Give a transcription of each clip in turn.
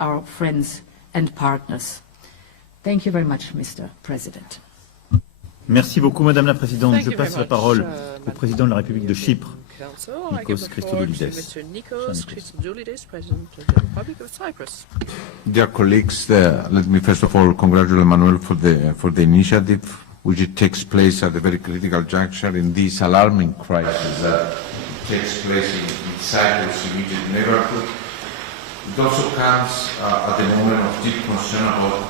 our friends and partners. Thank you very much, Mr. President. Merci beaucoup, Madame la Présidente. Je passe la parole au Président de la République de Chypre, Nikos Christodoulidis. Dear colleagues, let me first of all congratulate Emmanuel for the initiative, which it takes place at a very critical juncture in this alarming crisis that takes place in Cyprus' immediate neighborhood. It also comes at a moment of deep concern about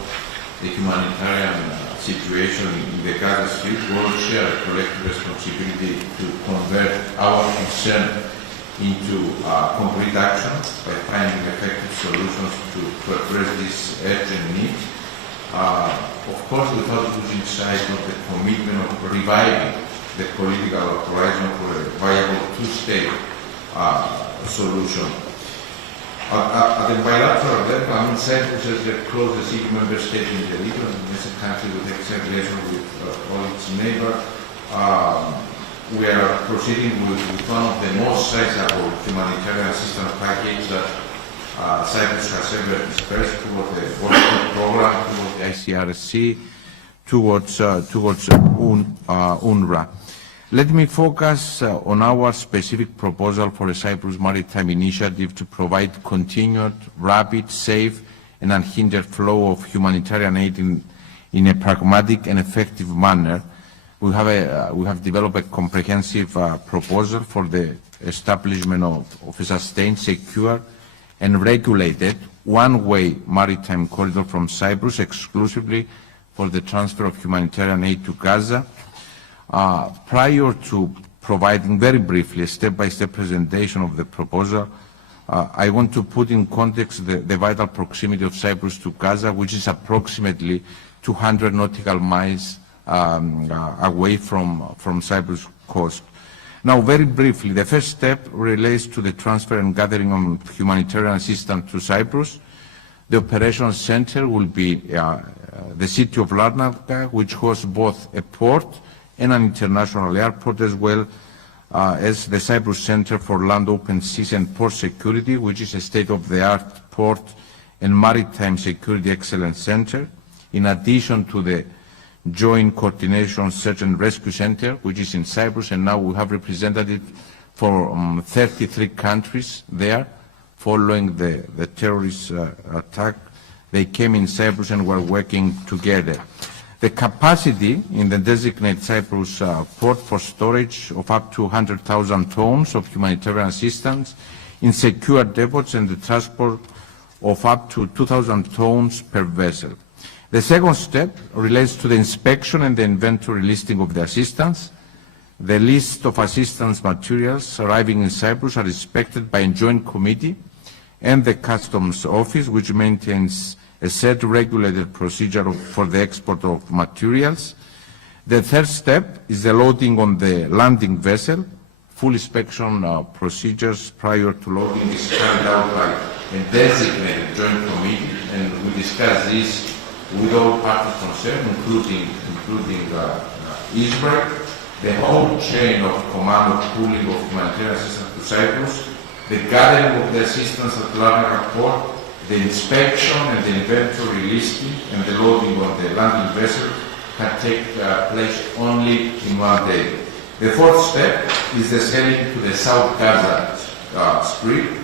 the humanitarian situation in the Gaza Strip. We all share a collective responsibility to convert our concern into concrete action by finding effective solutions to address this urgent need. Of course, without losing sight of the commitment of reviving the political horizon for a viable two-state solution. At the bilateral level, Cyprus is the closest EU member state in the region, and it's a country with excellent relations with all its neighbors. We are proceeding with one of the most sizable humanitarian assistance packages that Cyprus has ever dispersed towards the World Food Programme, towards the ICRC, towards UNRWA. Let me focus on our specific proposal for a Cyprus Maritime Initiative to provide continued, rapid, safe and unhindered flow of humanitarian aid in a pragmatic and effective manner. We have developed a comprehensive proposal for the establishment of a sustained, secure and regulated one-way maritime corridor from Cyprus exclusively for the transfer of humanitarian aid to Gaza. Prior to providing very briefly a step-by-step presentation of the proposal, I want to put in context the vital proximity of Cyprus to Gaza, which is approximately 200 nautical miles away from Cyprus coast. Now, very briefly, the first step relates to the transfer and gathering of humanitarian assistance to Cyprus. The operational center will be the city of Larnaca, which hosts both a port and an international airport, as well as the Cyprus Center for Land, Open Seas and Port Security, which is a state-of-the-art port and maritime security excellence center, in addition to the Joint Coordination Search and Rescue Center, which is in Cyprus, and now we have representatives for 33 countries there. Following the terrorist attack, they came in Cyprus and were working together. The capacity in the designated Cyprus port for storage of up to 100,000 tons of humanitarian assistance in secure depots and the transport of up to 2,000 tons per vessel. The second step relates to the inspection and the inventory listing of the assistance. The list of assistance materials arriving in Cyprus are inspected by a joint committee and the Customs Office, which maintains a set regulated procedure for the export of materials. The third step is the loading on the landing vessel. Full inspection procedures prior to loading is carried out by a designated joint committee, and we discuss this with all parties concerned, including Israel. The whole chain of command of pooling of humanitarian assistance to Cyprus, the gathering of the assistance at Larnaca port, the inspection and the inventory listing and the loading of the landing vessel can take place only in one day. The fourth step is the sailing to the South Gaza Strip.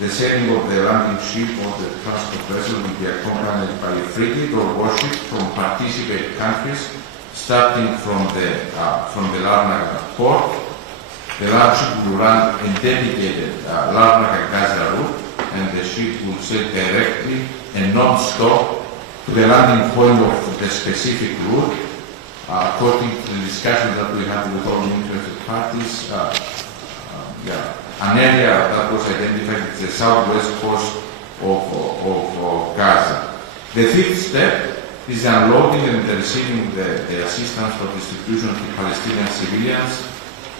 The sailing of the landing ship or the transport vessel will be accompanied by a frigate or warship from participating countries, starting from the Larnaca port. The large ship will run a dedicated Larnaca-Gaza route, and the ship will sail directly and non-stop to the landing point of the specific route. According to the discussions that we had with all interested parties, an area that was identified as the southwest coast of Gaza. The fifth step is the unloading and the receiving the assistance for distribution to Palestinian civilians.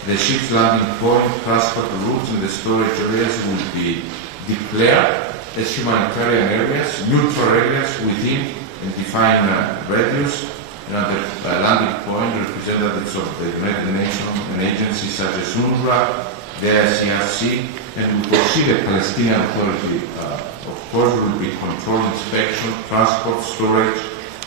The ship's landing point, transport routes, and the storage areas will be declared as humanitarian areas, neutral areas within a defined radius. At the landing point, representatives of the United Nations and agencies such as UNRWA, the ICRC, and we foresee the Palestinian Authority, of course, will be control, inspection, transport, storage,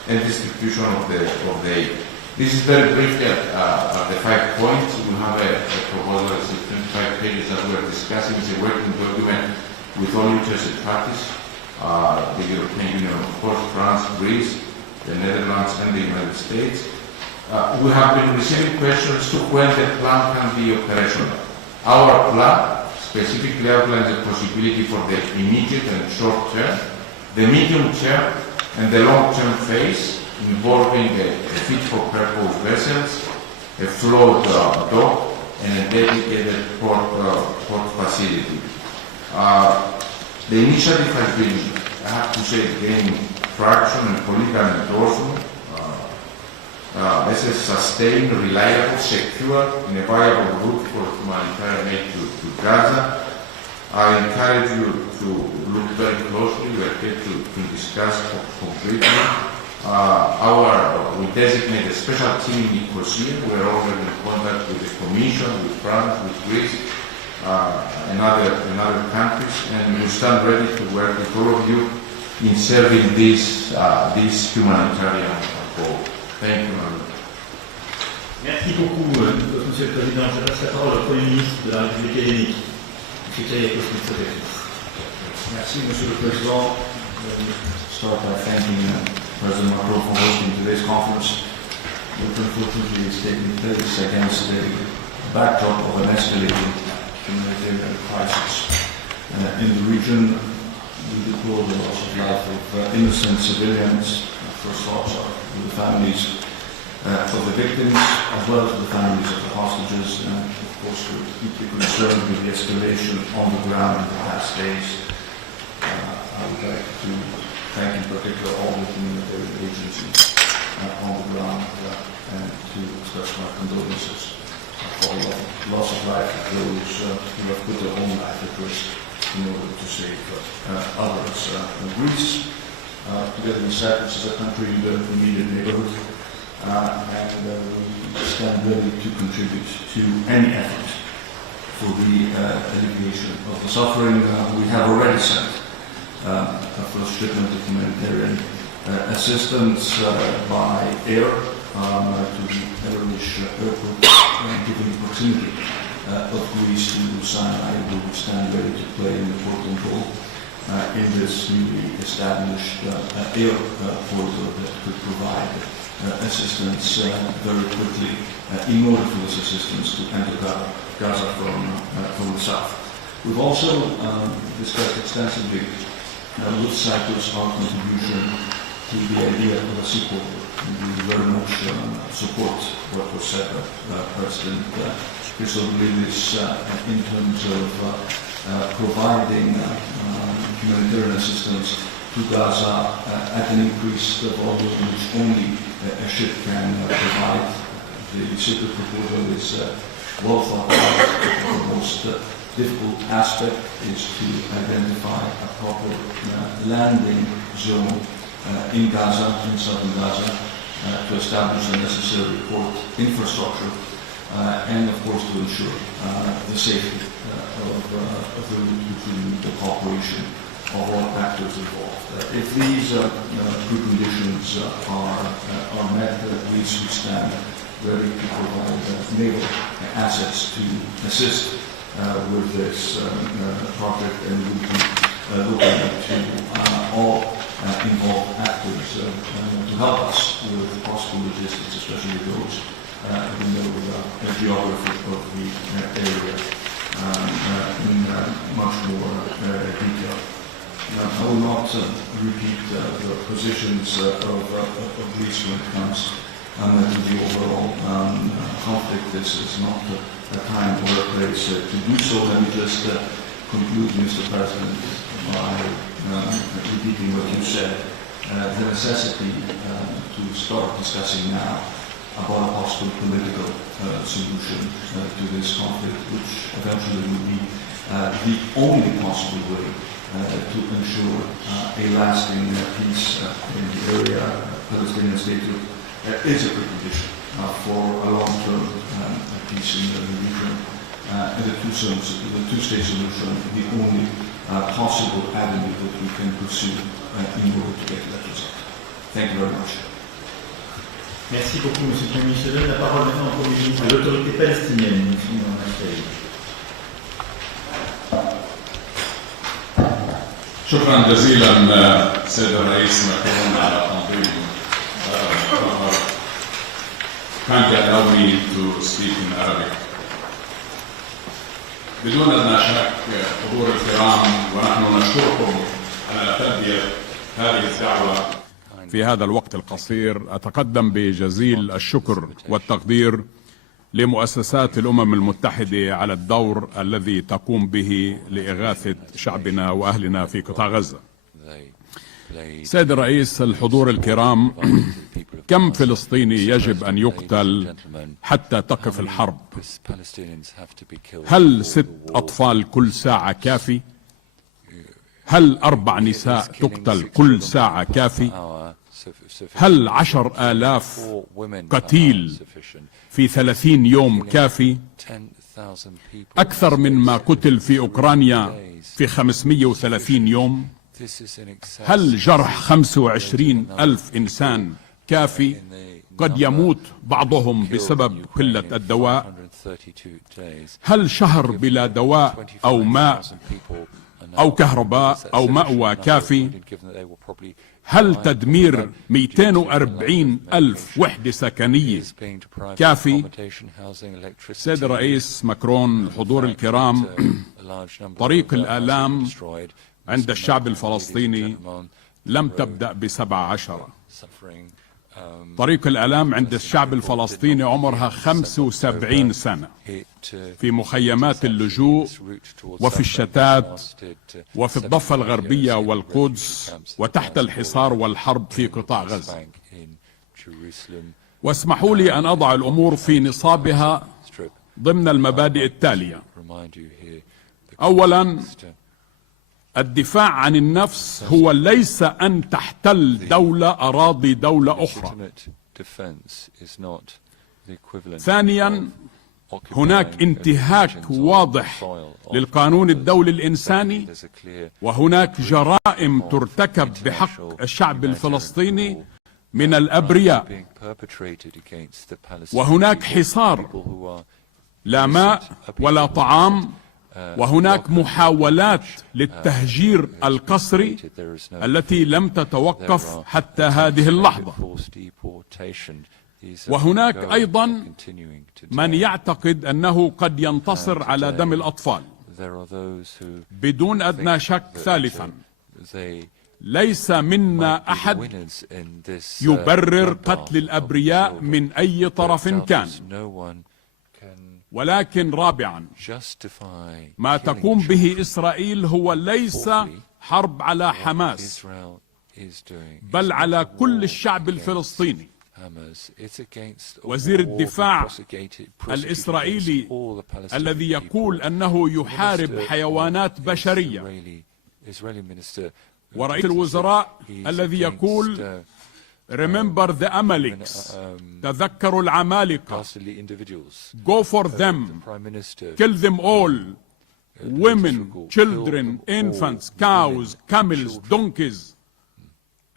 and distribution of the aid. This is very briefly at the 5 points. We have a proposal that's 25 pages that we are discussing. It's a working document with all interested parties, the European Union, of course, France, Greece, the Netherlands, and the United States. We have been receiving questions to when the plan can be operational. Our plan specifically outlines the possibility for the immediate and short term, the medium term, and the long-term phase, involving a fit-for-purpose vessels, a float dock, and a dedicated port facility. The initiative has been, I have to say, gaining traction and political endorsement as a sustained, reliable, secure, and a viable route for humanitarian aid to Gaza. I encourage you to look very closely. We are here to discuss concretely. We designate a special team in Nicosia. We are already in contact with the Commission, with France, with Greece, and other countries, and we stand ready to work with all of you in serving this humanitarian goal. Thank you, Madam. Merci beaucoup, Monsieur le Président. Je passe la parole au Premier ministre de la République hellénique, M. Kyriakos Mitsotakis. Merci, Monsieur le Président. Let me start by thanking President Macron for hosting today's conference, which unfortunately is taking place against a backdrop of an escalating humanitarian crisis. In the region, we deplore the loss of life of innocent civilians. First thoughts are to the families of the victims, as well as the families of the hostages, and of course we're deeply concerned with the escalation on the ground in the past days. I would like to thank in particular all the humanitarian agencies on the ground and to express my condolences for the loss of life of those who have put their own life at risk in order to save others. Greece, together with Cyprus, is a country in the immediate neighborhood, and we stand ready to contribute to any effort for the alleviation of the suffering. We have already sent a first shipment of humanitarian assistance by air to the Polish airport, given the proximity of Greece to Sinai. We will stand ready to play an important role in this newly established air corridor that could provide assistance very quickly in order for this assistance to enter Gaza from the south. We've also discussed extensively with Cyprus our contribution to the idea of a sequel. We very much support what was said by President Christopoulos in terms of providing humanitarian assistance to Gaza at an increased volume which only a ship can provide. The secret proposal is well thought out. The most difficult aspect is to identify a proper landing zone in Gaza, in southern Gaza, to establish the necessary port infrastructure, and of course to ensure the safety of the route between the cooperation of all actors involved. If these preconditions are met, Greece would stand ready to provide naval assets to assist with this project, and we will be looking to all involved actors to help us with possible logistics, especially those who know the geography of the area in much more detail. I will not repeat the positions of Greece when it comes to the overall conflict. This is not a time or a place to do so. Let me just conclude, Mr. President, by repeating what you said. The necessity to start discussing now about a possible political solution to this conflict, which eventually will be the only possible way to ensure a lasting peace in the area. Palestinian statehood is a precondition for a long-term peace in the region. and the two-state solution the only possible avenue that we can pursue in order to get that result. Thank you very much. Merci beaucoup, Monsieur le Premier ministre. Je donne la parole maintenant au Premier ministre de l'autorité palestinienne, M. Michel. شكرا جزيلا سيد الرئيس ماكرون على تنظيم المؤتمر. Kindly allow me to speak in Arabic. بدون أدنى شك حضور الكرام ونحن نشكركم على تلبية هذه الدعوة. في هذا الوقت القصير أتقدم بجزيل الشكر والتقدير لمؤسسات الأمم المتحدة على الدور الذي تقوم به لإغاثة شعبنا وأهلنا في قطاع غزة. سيد الرئيس، الحضور الكرام، كم فلسطيني يجب أن يقتل حتى تقف الحرب؟ هل 6 أطفال كل ساعة كافي؟ هل 4 نساء تقتل كل ساعة كافي؟ هل 10,000 قتيل في 30 يوم كافي؟ أكثر من ما قتل في أوكرانيا في 530 يوم؟ هل جرح 25,000 إنسان كافي؟ قد يموت بعضهم بسبب قلة الدواء. هل شهر بلا دواء أو ماء أو كهرباء أو مأوى كافي؟ هل تدمير 240,000 وحدة سكنية كافي؟ سيد الرئيس ماكرون، الحضور الكرام، طريق الآلام عند الشعب الفلسطيني لم تبدأ ب17. طريق الآلام عند الشعب الفلسطيني عمرها 75 سنة، في مخيمات اللجوء وفي الشتات وفي الضفة الغربية والقدس وتحت الحصار والحرب في قطاع غزة. واسمحوا لي أن أضع الأمور في نصابها ضمن المبادئ التالية. أولا، الدفاع عن النفس هو ليس أن تحتل دولة أراضي دولة أخرى. ثانيا، هناك انتهاك واضح للقانون الدولي الإنساني، وهناك جرائم ترتكب بحق الشعب الفلسطيني من الأبرياء، وهناك حصار، لا ماء ولا طعام، وهناك محاولات للتهجير القسري التي لم تتوقف حتى هذه اللحظة. وهناك أيضا من يعتقد أنه قد ينتصر على دم الأطفال. بدون أدنى شك، ثالثا، ليس منا أحد يبرر قتل الأبرياء من أي طرف كان. ولكن رابعا، ما تقوم به إسرائيل هو ليس حرب على حماس، بل على كل الشعب الفلسطيني. وزير الدفاع الإسرائيلي الذي يقول أنه يحارب حيوانات بشرية، ورئيس الوزراء الذي يقول Remember the Amalekites, تذكروا العمالقة, go for them, kill them all, women, children, infants, cows, camels, donkeys.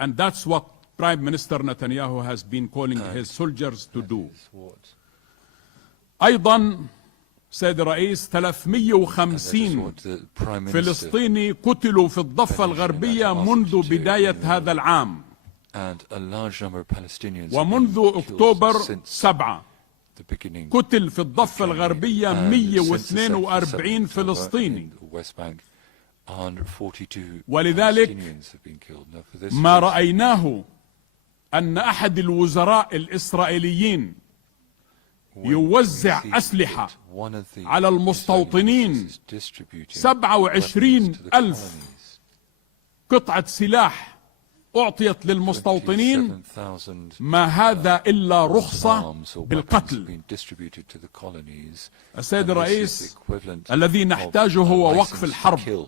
And that's what Prime Minister Netanyahu has been calling his soldiers to do. أيضا سيد الرئيس، 350 فلسطيني قتلوا في الضفة الغربية منذ بداية هذا العام، ومنذ أكتوبر 7 قتل في الضفة الغربية 142 فلسطيني. ولذلك ما رأيناه أن أحد الوزراء الإسرائيليين يوزع أسلحة على المستوطنين، 27,000 قطعة سلاح أعطيت للمستوطنين، ما هذا إلا رخصة بالقتل. السيد الرئيس، الذي نحتاجه هو وقف الحرب،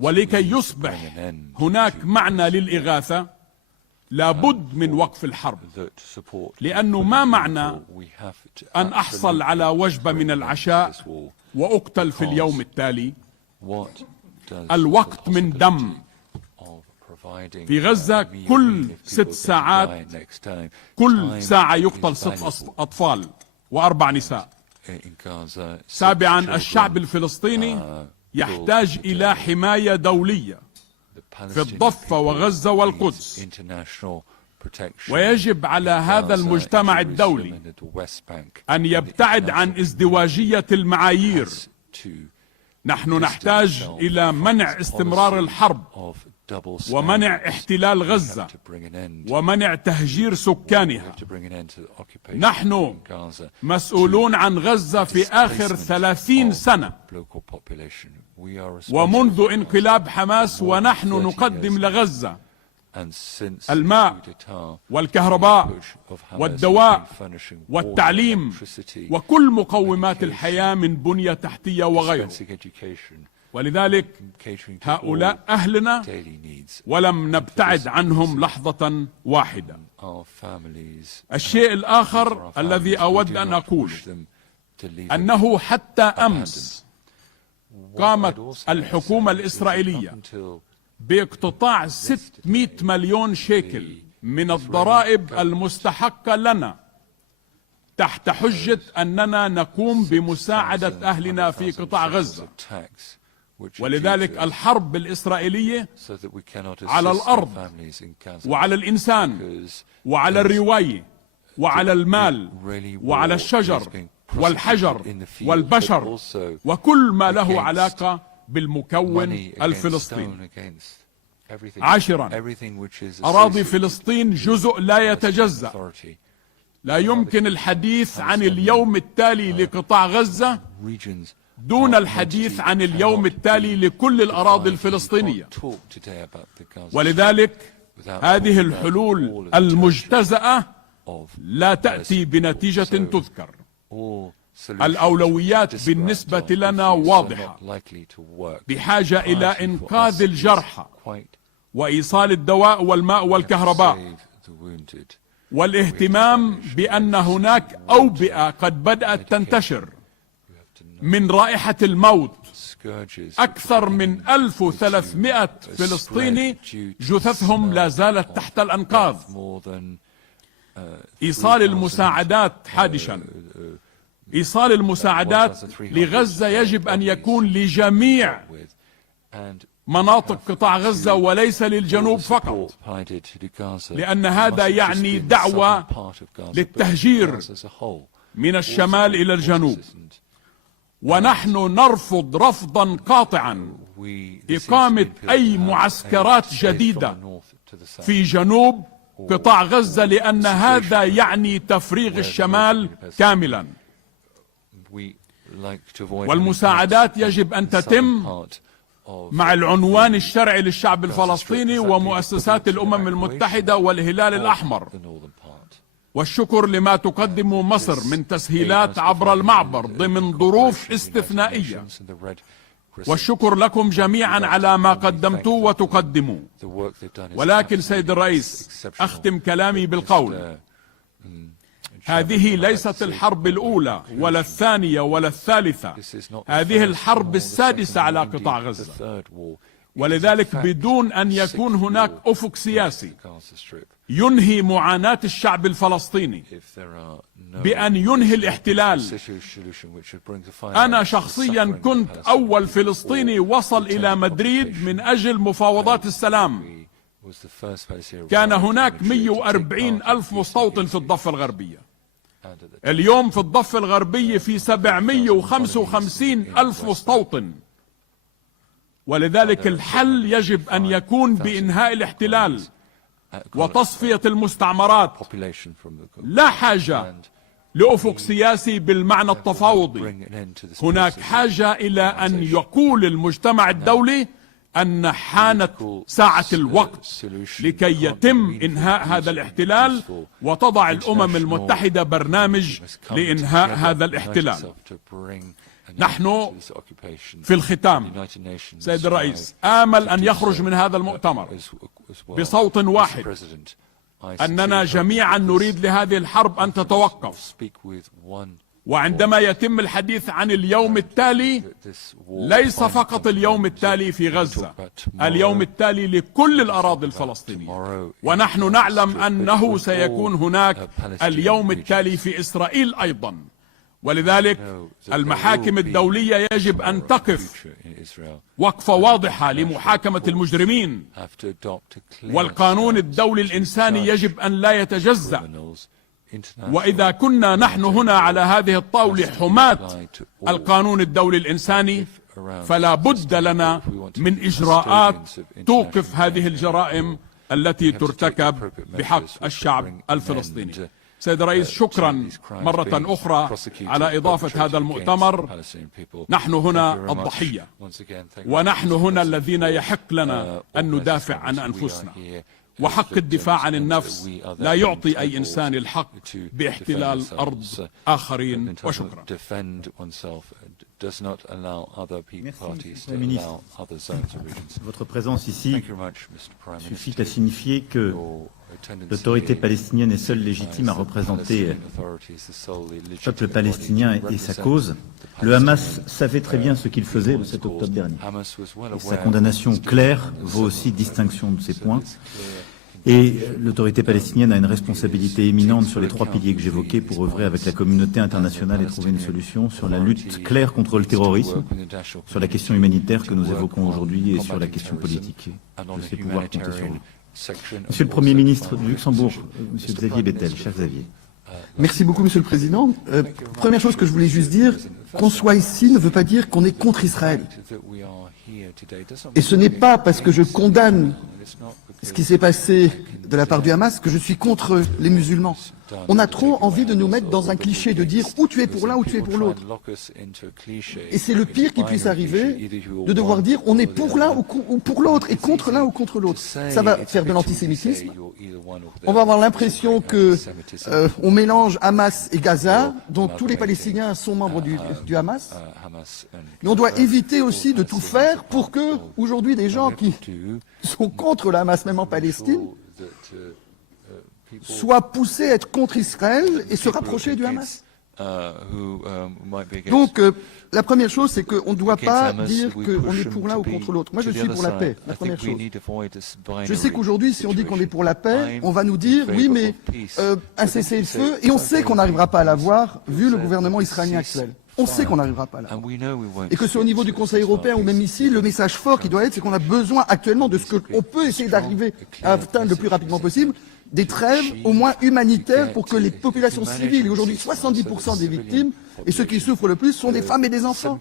ولكي يصبح هناك معنى للإغاثة لابد من وقف الحرب، لأنه ما معنى أن أحصل على وجبة من العشاء وأقتل في اليوم التالي. الوقت من دم. في غزة كل 6 ساعات كل ساعة يقتل 6 أطفال و4 نساء. 7. الشعب الفلسطيني يحتاج إلى حماية دولية في الضفة وغزة والقدس، ويجب على هذا المجتمع الدولي أن يبتعد عن ازدواجية المعايير. نحن نحتاج إلى منع استمرار الحرب، ومنع احتلال غزة، ومنع تهجير سكانها. نحن مسؤولون عن غزة في آخر 30 سنة، ومنذ انقلاب حماس ونحن نقدم لغزة الماء والكهرباء والدواء والتعليم وكل مقومات الحياة من بنية تحتية وغيره. ولذلك هؤلاء أهلنا ولم نبتعد عنهم لحظة واحدة. الشيء الآخر الذي أود أن أقول أنه حتى أمس قامت الحكومة الإسرائيلية باقتطاع 600 مليون شيكل من الضرائب المستحقة لنا تحت حجة أننا نقوم بمساعدة أهلنا في قطاع غزة. ولذلك الحرب الإسرائيلية على الأرض وعلى الإنسان وعلى الرواية وعلى المال وعلى الشجر والحجر والبشر وكل ما له علاقة بالمكون الفلسطيني. 10. أراضي فلسطين جزء لا يتجزأ. لا يمكن الحديث عن اليوم التالي لقطاع غزة دون الحديث عن اليوم التالي لكل الأراضي الفلسطينية. ولذلك هذه الحلول المجتزأة لا تأتي بنتيجة تذكر. الأولويات بالنسبة لنا واضحة، بحاجة إلى إنقاذ الجرحى وإيصال الدواء والماء والكهرباء، والاهتمام بأن هناك أوبئة قد بدأت تنتشر من رائحة الموت. أكثر من 1300 فلسطيني جثثهم لا زالت تحت الأنقاض. إيصال المساعدات حادشا. إيصال المساعدات لغزة يجب أن يكون لجميع مناطق قطاع غزة وليس للجنوب فقط، لأن هذا يعني دعوة للتهجير من الشمال إلى الجنوب. ونحن نرفض رفضا قاطعا إقامة أي معسكرات جديدة في جنوب قطاع غزة، لأن هذا يعني تفريغ الشمال كاملا. والمساعدات يجب أن تتم مع العنوان الشرعي للشعب الفلسطيني ومؤسسات الأمم المتحدة والهلال الأحمر. والشكر لما تقدم مصر من تسهيلات عبر المعبر ضمن ظروف استثنائية. والشكر لكم جميعا على ما قدمتوا وتقدموا. ولكن سيد الرئيس، أختم كلامي بالقول: هذه ليست الحرب الأولى ولا الثانية ولا الثالثة، هذه الحرب السادسة على قطاع غزة. ولذلك بدون أن يكون هناك أفق سياسي ينهي معاناة الشعب الفلسطيني بأن ينهي الاحتلال. أنا شخصيا كنت أول فلسطيني وصل إلى مدريد من أجل مفاوضات السلام. كان هناك 140 ألف مستوطن في الضفة الغربية. اليوم في الضفة الغربية في 755 ألف مستوطن. ولذلك الحل يجب أن يكون بإنهاء الاحتلال وتصفية المستعمرات. لا حاجة لأفق سياسي بالمعنى التفاوضي. هناك حاجة إلى أن يقول المجتمع الدولي أن حانت ساعة الوقت لكي يتم إنهاء هذا الاحتلال، وتضع الأمم المتحدة برنامج لإنهاء هذا الاحتلال. نحن في الختام سيد الرئيس، آمل أن يخرج من هذا المؤتمر بصوت واحد أننا جميعا نريد لهذه الحرب أن تتوقف. وعندما يتم الحديث عن اليوم التالي، ليس فقط اليوم التالي في غزة، اليوم التالي لكل الأراضي الفلسطينية. ونحن نعلم أنه سيكون هناك اليوم التالي في إسرائيل أيضا. ولذلك المحاكم الدولية يجب أن تقف وقفة واضحة لمحاكمة المجرمين، والقانون الدولي الإنساني يجب أن لا يتجزأ. وإذا كنا نحن هنا على هذه الطاولة حماة القانون الدولي الإنساني، فلا بد لنا من إجراءات توقف هذه الجرائم التي ترتكب بحق الشعب الفلسطيني. سيد الرئيس، شكرا مرة أخرى على إضافة هذا المؤتمر. نحن هنا الضحية، ونحن هنا الذين يحق لنا أن ندافع عن أنفسنا. وحق الدفاع عن النفس لا يعطي أي إنسان الحق باحتلال أرض آخرين. وشكرا. Votre présence ici suffit à signifier que l'autorité palestinienne est seule légitime à représenter le peuple palestinien et sa cause. Le Hamas savait très bien ce qu'il faisait le 7 octobre dernier. Et sa condamnation claire vaut aussi distinction de ces points. Et l'autorité palestinienne a une responsabilité éminente sur les trois piliers que j'évoquais pour œuvrer avec la communauté internationale et trouver une solution sur la lutte claire contre le terrorisme, sur la question humanitaire que nous évoquons aujourd'hui et sur la question politique. Je sais pouvoir compter sur vous. Monsieur le Premier ministre du Luxembourg, Monsieur Xavier Bettel, cher Xavier. Merci beaucoup, Monsieur le Président. Première chose que je voulais juste dire, qu'on soit ici ne veut pas dire qu'on est contre Israël. Et ce n'est pas parce que je condamne ce qui s'est passé de la part du Hamas que je suis contre les musulmans. On a trop envie de nous mettre dans un cliché, de dire ou tu es pour l'un ou tu es pour l'autre. Et c'est le pire qui puisse arriver, de devoir dire on est pour l'un ou pour l'autre, et contre l'un ou contre l'autre. Ça va faire de l'antisémitisme. On va avoir l'impression que on mélange Hamas et Gaza, dont tous les Palestiniens sont membres du Hamas. Mais on doit éviter aussi de tout faire pour que, aujourd'hui, des gens qui sont contre le Hamas, même en Palestine, soient poussés à être contre Israël et se rapprocher du Hamas. Donc, la première chose, c'est qu'on ne doit pas dire qu'on est pour l'un ou contre l'autre. Moi, je suis pour la paix, la première chose. Je sais qu'aujourd'hui, si on dit qu'on est pour la paix, on va nous dire, oui, mais un cessez-le-feu, et on sait qu'on n'arrivera pas à l'avoir, vu le gouvernement israélien actuel. On sait qu'on n'arrivera pas là. Et que c'est au niveau du Conseil européen ou même ici, le message fort qui doit être, c'est qu'on a besoin actuellement de ce qu'on peut essayer d'arriver à atteindre le plus rapidement possible, des trêves au moins humanitaires pour que les populations civiles, et aujourd'hui 70% des victimes, et ceux qui souffrent le plus sont des femmes et des enfants.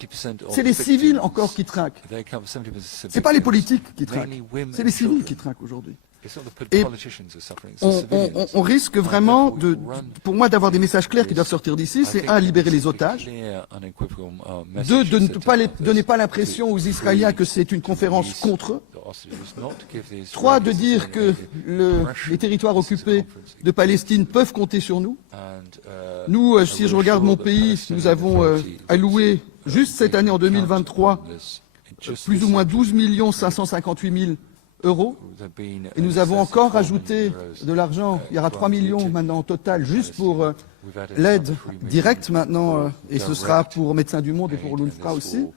C'est les civils encore qui trinquent. C'est pas les politiques qui trinquent, c'est les civils qui trinquent aujourd'hui. Et on risque vraiment, pour moi, d'avoir des messages clairs qui doivent sortir d'ici. C'est un, libérer les otages. Deux, de ne pas donner pas l'impression aux Israéliens que c'est une conférence contre eux. Trois, de dire que les territoires occupés de Palestine peuvent compter sur nous. Nous, si je regarde mon pays, nous avons alloué, juste cette année en 2023, plus ou moins 12 558 000 euros. Et nous avons encore ajouté de l'argent. Il y aura 3 millions maintenant au total, juste pour l'aide directe maintenant. Et ce sera pour Médecins du Monde et pour l'UNRWA aussi.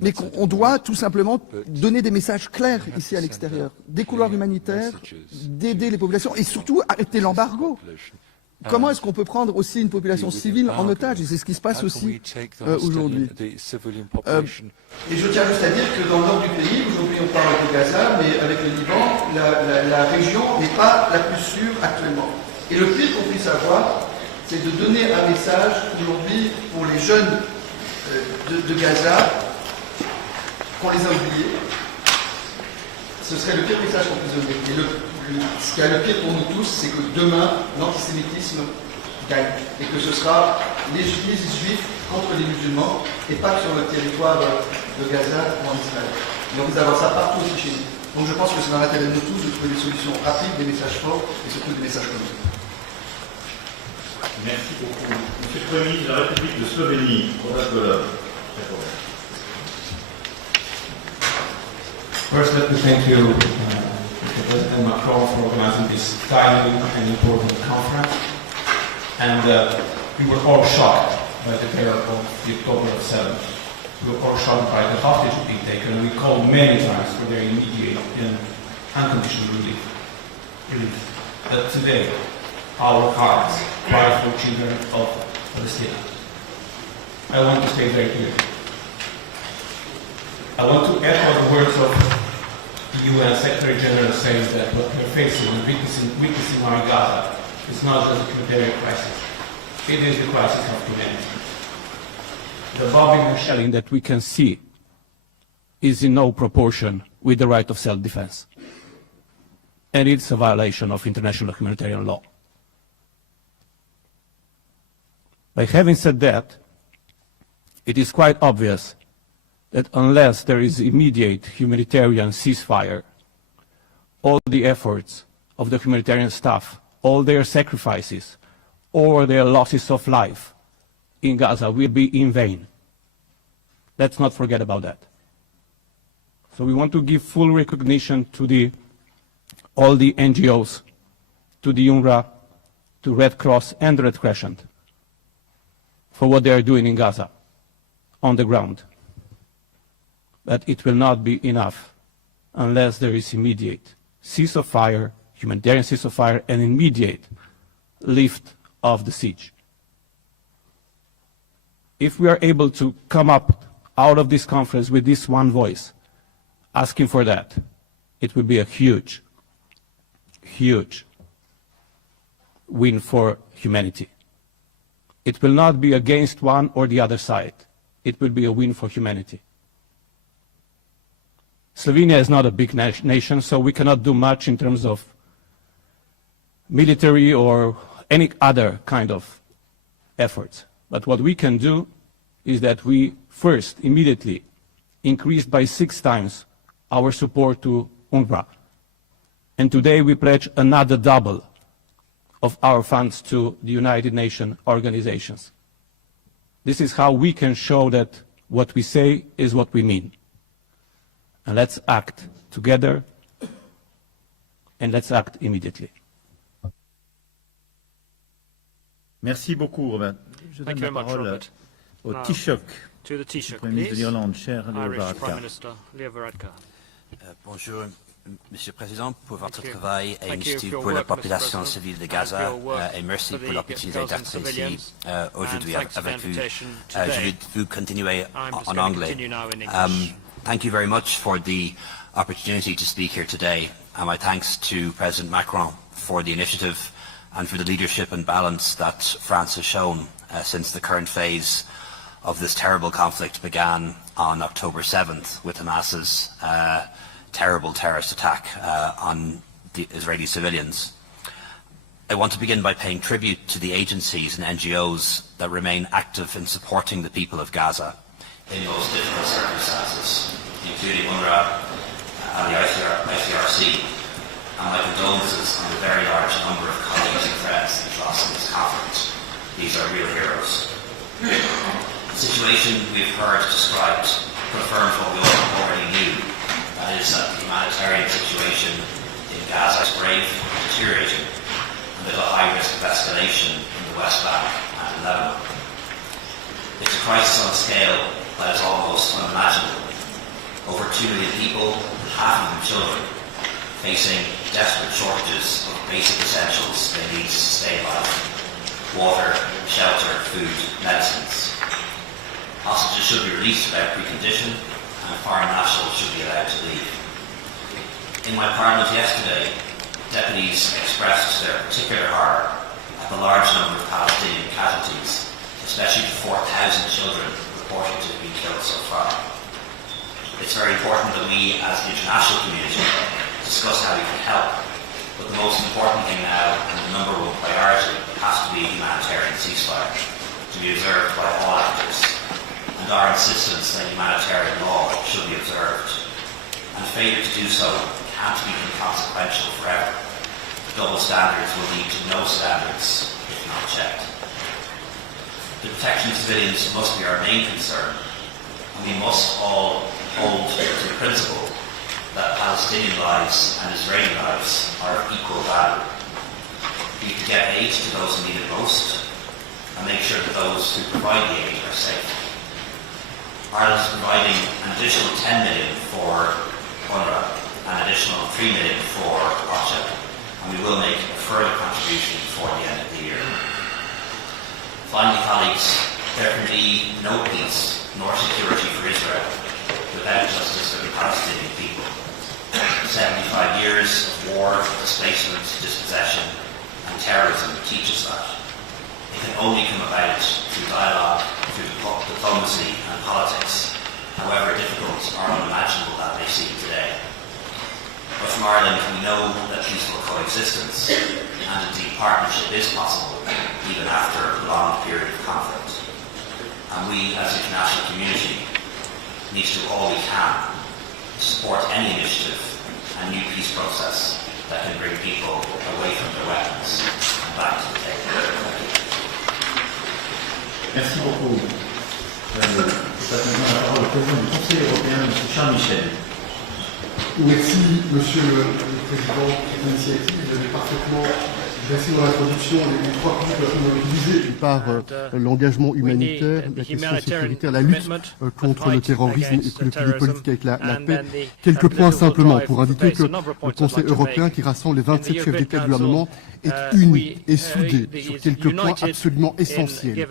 Mais on doit tout simplement donner des messages clairs ici à l'extérieur. Des couloirs humanitaires, d'aider les populations et surtout arrêter l'embargo. Comment est-ce qu'on peut prendre aussi une population civile en otage? Et c'est ce qui se passe aussi aujourd'hui. Et je tiens juste à dire que dans le nord du pays, aujourd'hui on parle de Gaza, mais avec le Liban, la région n'est pas la plus sûre actuellement. Et le pire qu'on puisse avoir, c'est de donner un message aujourd'hui pour les jeunes de Gaza qu'on les a oubliés. Ce serait le pire message qu'on puisse donner. Et ce qui est le pire pour nous tous, c'est que demain, l'antisémitisme gagne. Et que ce sera les juifs contre les musulmans, et pas sur le territoire de Gaza ou en Israël. Et on va avoir ça partout aussi chez nous. Donc je pense que c'est dans l'intérêt de nous tous de trouver des solutions rapides, des messages forts, et surtout des messages communs. Merci beaucoup. Monsieur le Premier ministre de la République de Slovénie, Robert Golob. First, let me thank you, Mr. President Macron for organizing this timely and important conference. And we were all shocked by the terror of the October 7th. We were all shocked by the hostages being taken, and we called many times for their immediate and unconditional relief. But today, our hearts cry for children of Palestine. I want to stay very clear. I want to echo the words of the UN Secretary General saying that what we're facing and witnessing now in Gaza is not just a humanitarian crisis. It is the crisis of humanity. The bombing and shelling that we can see is in no proportion with the right of self-defense. And it's a violation of international humanitarian law. By having said that, it is quite obvious that unless there is immediate humanitarian ceasefire, all the efforts of the humanitarian staff, all their sacrifices, or their losses of life in Gaza will be in vain. Let's not forget about that. So we want to give full recognition to all the NGOs, to the UNRWA, to Red Cross and Red Crescent for what they are doing in Gaza, on the ground. But it will not be enough unless there is immediate cease of fire, humanitarian cease of fire, and immediate lift of the siege. If we are able to come up out of this conference with this one voice, asking for that, it will be a huge, huge win for humanity. It will not be against one or the other side. It will be a win for humanity. Slovenia is not a big nation, so we cannot do much in terms of military or any other kind of efforts. But what we can do is that we first immediately increased by 6 times our support to UNRWA. And today we pledge another double of our funds to the United Nations organizations. This is how we can show that what we say is what we mean. And let's act together, and let's act immediately. Merci beaucoup, Robert. Je donne la parole au Taoiseach, to the Taoiseach, Premier ministre de l'Irlande, cher Irish Prime Minister Leo Varadkar. Bonjour, Monsieur le Président, pour votre travail et Institut pour la population civile de Gaza, et merci pour l'opportunité d'être ici aujourd'hui avec vous. Je vais vous continuer en anglais. Thank you very much for the opportunity to speak here today, and my thanks to President Macron for the initiative and for the leadership and balance that France has shown since the current phase of this terrible conflict began on October 7th with Hamas's terrible terrorist attack on the Israeli civilians. I want to begin by paying tribute to the agencies and NGOs that remain active in supporting the people of Gaza in most difficult circumstances, including UNRWA and the ICRC, and my condolences on the very large number of colleagues and friends that we've lost in this conflict. These are real heroes. The situation we've heard described confirms what we already knew, that is that the humanitarian situation in Gaza is grave and deteriorating, and there's a high risk of escalation in the West Bank and in Lebanon. It's a crisis on a scale that is almost unimaginable. Over 2 million people, half of them children, facing desperate shortages of basic essentials they need to sustain life: water, shelter, food, medicines. Hostages should be released without precondition, and foreign nationals should be allowed to leave. In my parliament yesterday, deputies expressed their particular horror at the large number of Palestinian casualties, especially the 4,000 children reported to have been killed so far. It's very important that we, as the international community, discuss how we can help. But the most important thing now, and the number one priority, has to be a humanitarian ceasefire, to be observed by all actors. And our insistence that humanitarian law should be observed. And failure to do so can't be inconsequential forever. Double standards will lead to no standards if not checked. The protection of civilians must be our main concern, and we must all hold to the principle that Palestinian lives and Israeli lives are of equal value. We need to get aid to those who need it most and make sure that those who provide the aid are safe. Ireland is providing an additional 10 million for UNRWA and an additional 3 million for OCHA, and we will make a further contribution before the end of the year. Finally, colleagues, there can be no peace nor security for Israel without justice for the Palestinian people. 75 years of war, displacement, dispossession, and terrorism teach us that. It can only come about through dialogue, through diplomacy and politics, however difficult or unimaginable that may seem today. But from Ireland, we know that peaceful coexistence and indeed partnership is possible, even after a long period of conflict. And we, as the international community, need to do all we can to support any initiative and new peace process that can bring people away from their weapons and back to the table. Thank you. Merci beaucoup. Je passe maintenant la parole au président du Conseil européen, M. Charles Michel. Merci, Monsieur le Président. Cette initiative est parfaitement dressée dans l'introduction. Les trois pays doivent être mobilisés par l'engagement humanitaire, la question sécuritaire, la lutte contre le terrorisme et puis le pilier politique avec la paix. Quelques points simplement pour indiquer que le Conseil européen, qui rassemble les 27 chefs d'État et de gouvernement, est uni et soudé sur quelques points absolument essentiels.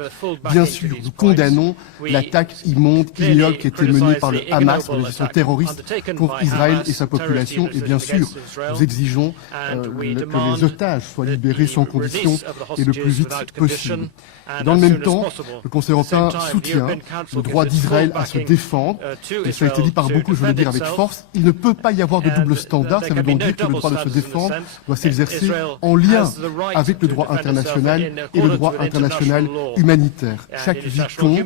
Bien sûr, nous condamnons l'attaque immonde, ignoble qui a été menée par le Hamas, l'organisation terroriste, contre Israël et sa population. Et bien sûr, nous exigeons que les otages soient libérés sans condition et le plus vite possible. Dans le même temps, le Conseil européen soutient le droit d'Israël à se défendre. Et ça a été dit par beaucoup, je veux le dire avec force. Il ne peut pas y avoir de double standard. Ça veut donc dire que le droit de se défendre doit s'exercer en lien avec le droit international et le droit international humanitaire. Chaque vie compte.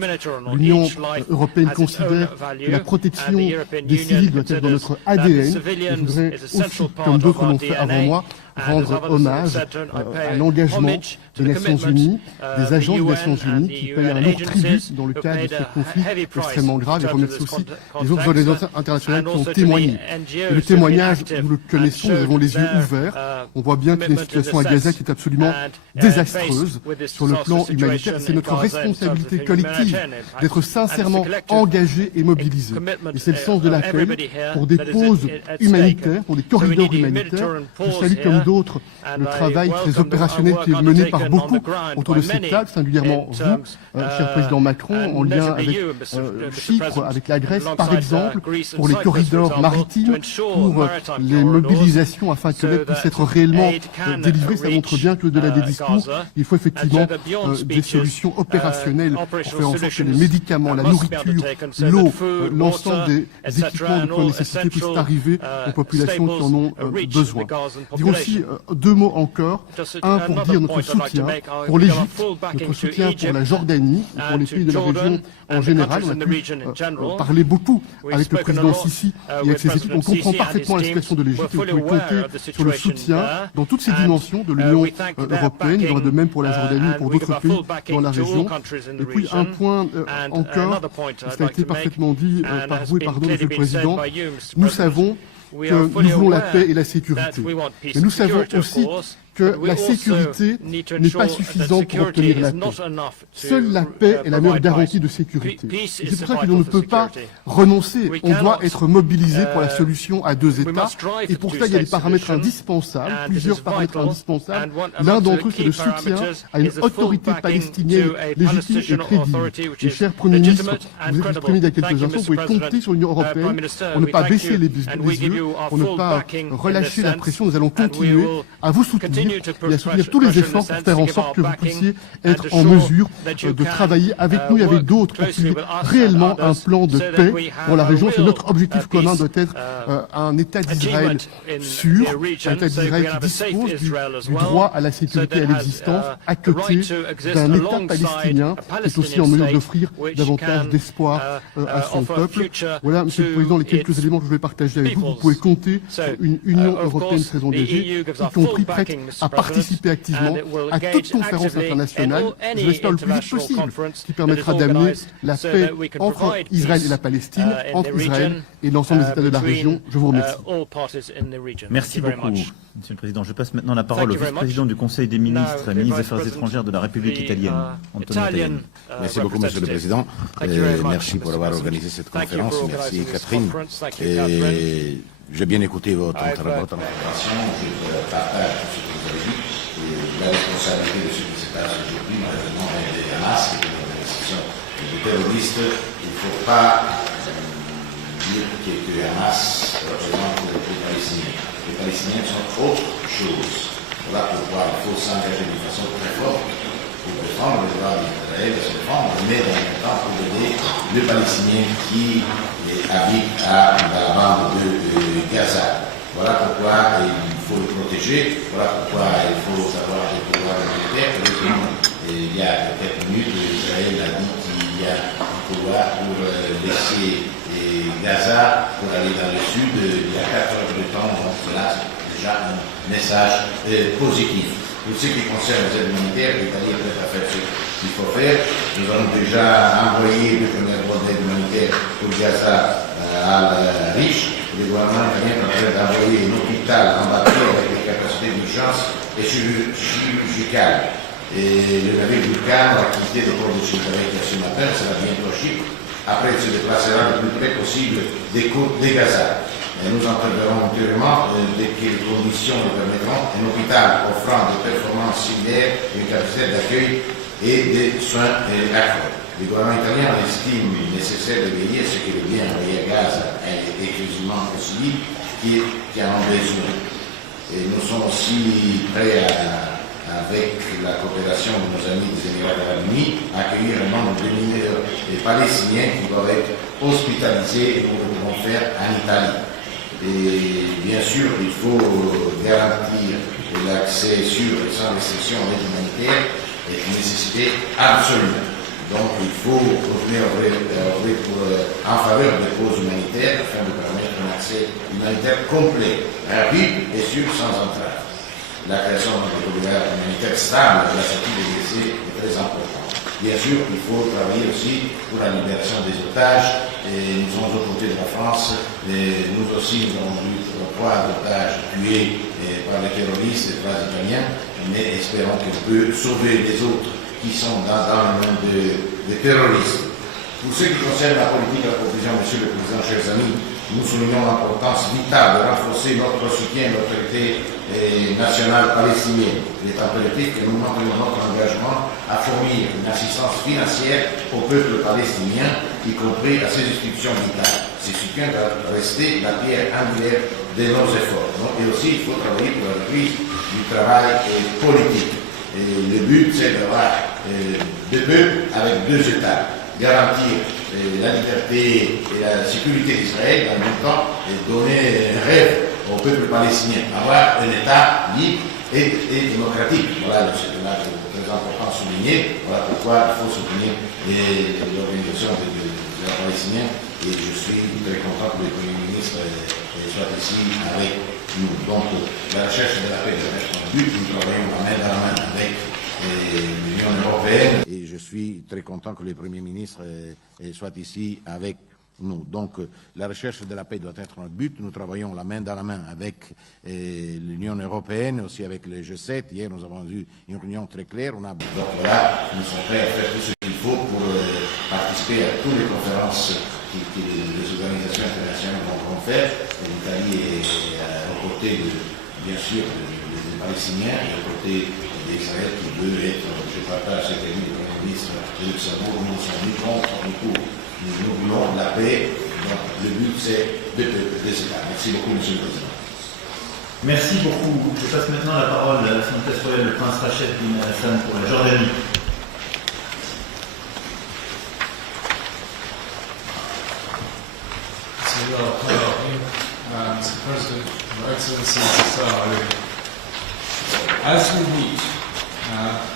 L'Union européenne considère que la protection des civils doit être dans notre ADN. Je voudrais aussi, comme d'autres l'ont fait avant moi, rendre hommage à l'engagement des Nations Unies, des agents des Nations Unies qui payent un lourd tribut dans le cadre de ce conflit extrêmement grave, et remercie aussi les autres organisations internationales qui ont témoigné. Et le témoignage, nous le connaissons, nous avons les yeux ouverts. On voit bien qu'il y a une situation à Gaza qui est absolument désastreuse sur le plan humanitaire. C'est notre responsabilité collective d'être sincèrement engagés et mobilisés. Et c'est le sens de l'appel pour des pauses humanitaires, pour des corridors humanitaires. Je salue comme d'autres le travail très opérationnel qui est mené par beaucoup autour de cette table, singulièrement vous, cher président Macron, en lien avec Chypre, avec la Grèce, par exemple, pour les corridors maritimes, pour les mobilisations afin que l'aide puisse être réellement délivrée. Ça montre bien que au-delà des discours, il faut effectivement des solutions opérationnelles pour faire en sorte que les médicaments, la nourriture, l'eau, l'ensemble des équipements de première nécessité puissent arriver aux populations qui en ont besoin. Dire aussi deux mots encore. Un, pour dire notre soutien pour l'Égypte, notre soutien pour la Jordanie, pour les pays de la région en général. On a pu parler beaucoup avec le président Sisi et avec ses équipes. On comprend parfaitement la situation de l'Égypte et vous pouvez compter sur le soutien dans toutes ces dimensions de l'Union européenne. Il y aura de même pour la Jordanie et pour d'autres pays dans la région. Et puis un point encore, ça a été parfaitement dit par vous et par d'autres, Monsieur le Président. Nous savons que nous voulons la paix et la sécurité. Mais nous savons aussi que la sécurité n'est pas suffisante pour obtenir la paix. Seule la paix est la meilleure garantie de sécurité. C'est pour ça que l'on ne peut pas renoncer. On doit être mobilisé pour la solution à deux États. Et pour ça, il y a des paramètres indispensables, plusieurs paramètres indispensables. L'un d'entre eux, c'est le soutien à une autorité palestinienne légitime et crédible. Et cher Premier ministre, vous êtes exprimé il y a quelques instants, vous pouvez compter sur l'Union européenne pour ne pas baisser les yeux, pour ne pas relâcher la pression. Nous allons continuer à vous soutenir et à soutenir tous les efforts pour faire en sorte que vous puissiez être en mesure de travailler avec nous et avec d'autres pour qu'il y ait réellement un plan de paix dans la région. C'est notre objectif commun, doit être un État d'Israël sûr, un État d'Israël qui dispose du droit à la sécurité et à l'existence, à côté d'un État palestinien qui est aussi en mesure d'offrir davantage d'espoir à son peuple. Voilà, Monsieur le Président, les quelques éléments que je vais partager avec vous. Vous pouvez compter sur une Union européenne très engagée, y compris prête à participer activement à toute conférence internationale, je l'espère le plus vite possible, qui permettra d'amener la paix entre Israël et la Palestine, entre Israël et l'ensemble des États de la région. Je vous remercie. Merci beaucoup, Monsieur le Président. Je passe maintenant la parole au vice-président du Conseil des ministres, ministre des Affaires étrangères de la République italienne, Antonio Tajani. Merci beaucoup, Monsieur le Président. Merci pour avoir organisé cette conférence. Merci, Catherine. J'ai bien écouté votre intervention. Je partage tout ce que vous avez dit. La responsabilité de ce qui se passe aujourd'hui, malheureusement, avec les Hamas et les organisations de terroristes, il ne faut pas dire que le Hamas représente les Palestiniens. Les Palestiniens sont autre chose. Voilà pourquoi il faut s'engager d'une façon très forte pour défendre les droits d'Israël, de se défendre, mais en même temps pour aider les Palestiniens qui habitent dans la bande de Gaza. Voilà pourquoi il faut le protéger, voilà pourquoi il faut avoir des pouvoirs militaires. Il y a quelques minutes, Israël a dit qu'il y a un pouvoir pour laisser Gaza pour aller dans le sud. Il y a 4 heures de temps, donc cela c'est déjà un message positif. Pour ce qui concerne les aides humanitaires, l'Italie est prête à faire ce qu'il faut faire. Nous avons déjà envoyé le premier vol d'aide humanitaire pour Gaza à Riche. Le gouvernement italien est prêt d'envoyer un hôpital en bateau avec des capacités d'urgence et chirurgicales. Et le navire Vulcan a quitté le port de Civitavecchia ce matin, sera bientôt Chypre. Après, il se déplacera le plus près possible des côtes de Gaza. Et nous interviendrons ultérieurement dès que les conditions le permettront, un hôpital offrant des performances similaires, une capacité d'accueil et des soins accrus. Le gouvernement italien estime nécessaire de veiller à ce que le bien envoyé à Gaza est exclusivement aux civils qui en ont besoin. Et nous sommes aussi prêts avec la coopération de nos amis des Émirats arabes unis, à accueillir un nombre de milliers de Palestiniens qui doivent être hospitalisés et nous le devons faire en Italie. Et bien sûr, il faut garantir l'accès sûr et sans restriction à l'aide humanitaire est une nécessité absolue. Donc il faut continuer à œuvrer en faveur des causes humanitaires afin de permettre un accès humanitaire complet, rapide et sûr sans entrave. La création d'un corridor humanitaire stable de la sortie des blessés est très importante. Bien sûr, il faut travailler aussi pour la libération des otages. Et nous sommes aux côtés de la France. Nous aussi, nous avons eu 3 otages tués par les terroristes, les 3 Italiens, mais espérons qu'on peut sauver les autres qui sont dans le monde des terroristes. Pour ce qui concerne la politique à conclusion, Monsieur le Président, chers amis, nous soulignons l'importance vitale de renforcer notre soutien à l'autorité nationale palestinienne. Il est impératif que nous montrions notre engagement à fournir une assistance financière au peuple palestinien, y compris à ses institutions vitales. Ces soutiens doivent rester la pierre angulaire de nos efforts. Et aussi, il faut travailler pour la reprise du travail politique. Et le but, c'est d'avoir 2 peuples avec 2 États. Garantir la liberté et la sécurité d'Israël, en même temps, et donner un rêve au peuple palestinien, avoir un État libre et démocratique. Voilà, c'est très important à souligner. Voilà pourquoi il faut soutenir l'organisation de la Palestinienne. Et je suis très content que le Premier ministre soit ici avec nous. Donc, la recherche de la paix doit être un but. Nous travaillons main dans la main avec l'Union européenne. Et je suis très content que le Premier ministre soit ici avec nous. Donc, la recherche de la paix doit être un but. Nous travaillons la main dans la main avec l'Union européenne, aussi avec le G7. Hier, nous avons eu une réunion très claire. Donc voilà, nous sommes prêts à faire tout ce qu'il faut pour participer à toutes les conférences que les organisations internationales vont faire. L'Italie est aux côtés, bien sûr, des Palestiniens et aux côtés d'Israël qui veut être, je partage ce qu'a dit le Premier ministre de Luxembourg, nous sommes ni contre ni pour. Nous voulons la paix. Donc, le but, c'est de États. Merci beaucoup, Monsieur le Président. Merci beaucoup. Je passe maintenant la parole à son Altesse royale, le Prince Rachid bin Hassan pour la Jordanie. Mr. President, Your Excellency, as we meet,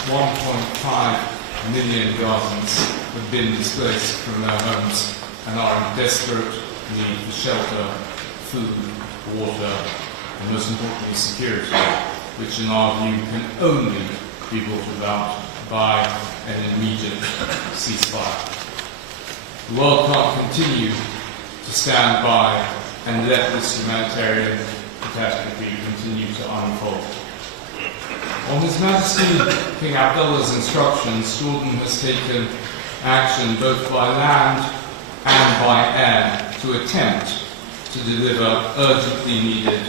1.5 million Gazans have been displaced from their homes and are in desperate need for shelter, food, water, and most importantly, security. which in our view can only be brought about by an immediate ceasefire. The world can't continue to stand by and let this humanitarian catastrophe continue to unfold. On His Majesty King Abdullah's instructions, Jordan has taken action both by land and by air to attempt to deliver urgently needed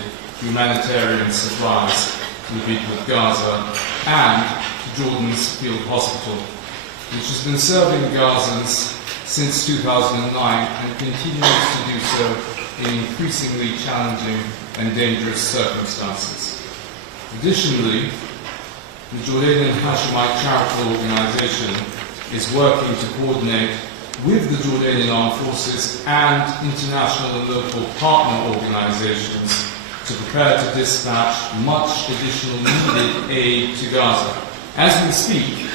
humanitarian supplies to the people of Gaza and to Jordan's field hospital, which has been serving Gazans since 2009 and continues to do so in increasingly challenging and dangerous circumstances. Additionally, the Jordanian Hashemite Charitable Organization is working to coordinate with the Jordanian Armed Forces and international and local partner organizations to prepare to dispatch much additional needed aid to Gaza. As we speak,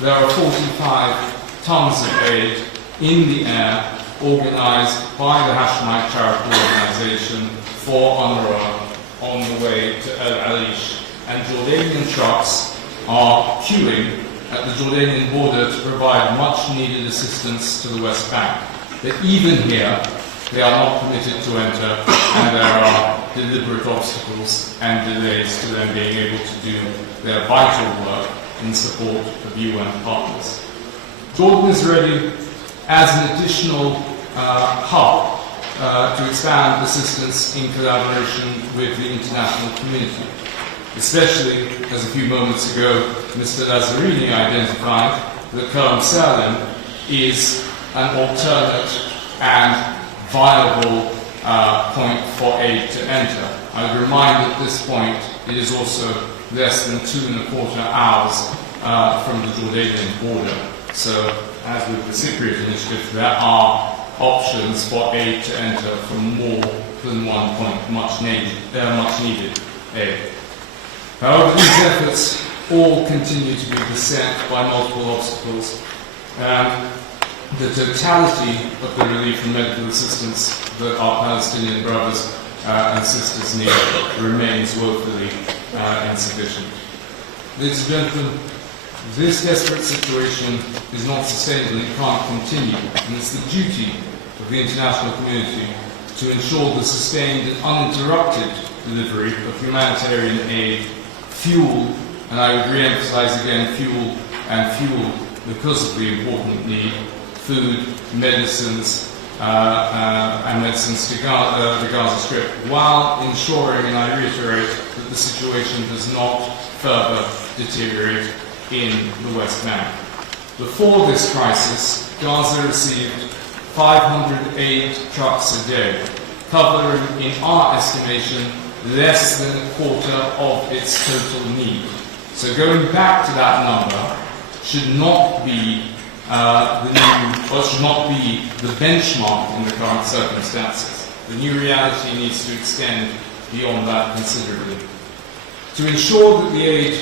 there are 45 tons of aid in the air organized by the Hashemite Charitable Organization for UNRWA on the way to El Arish, and Jordanian trucks are queuing at the Jordanian border to provide much needed assistance to the West Bank. But even here, they are not permitted to enter, and there are deliberate obstacles and delays to them being able to do their vital work in support of UN partners. Jordan is ready as an additional hub to expand assistance in collaboration with the international community, especially as a few moments ago Mr. Lazzarini identified that Kerem Salem is an alternate and viable point for aid to enter. I would remind at this point it is also less than 2.25 hours from the Jordanian border. So, as with the Cypriot initiative, there are options for aid to enter from more than one point, much needed aid. However, these efforts all continue to be beset by multiple obstacles, and the totality of the relief and medical assistance that our Palestinian brothers and sisters need remains woefully insufficient. Ladies and gentlemen, this desperate situation is not sustainable and it can't continue, and it's the duty of the international community to ensure the sustained and uninterrupted delivery of humanitarian aid, fuel, and I would re-emphasize again fuel because of the important need, food, medicines, and medicines to the Gaza Strip, while ensuring, and I reiterate, that the situation does not further deteriorate in the West Bank. Before this crisis, Gaza received 508 trucks a day, covering, in our estimation, less than a quarter of its total need. So going back to that number should not be should not be the benchmark in the current circumstances. The new reality needs to extend beyond that considerably. To ensure that the aid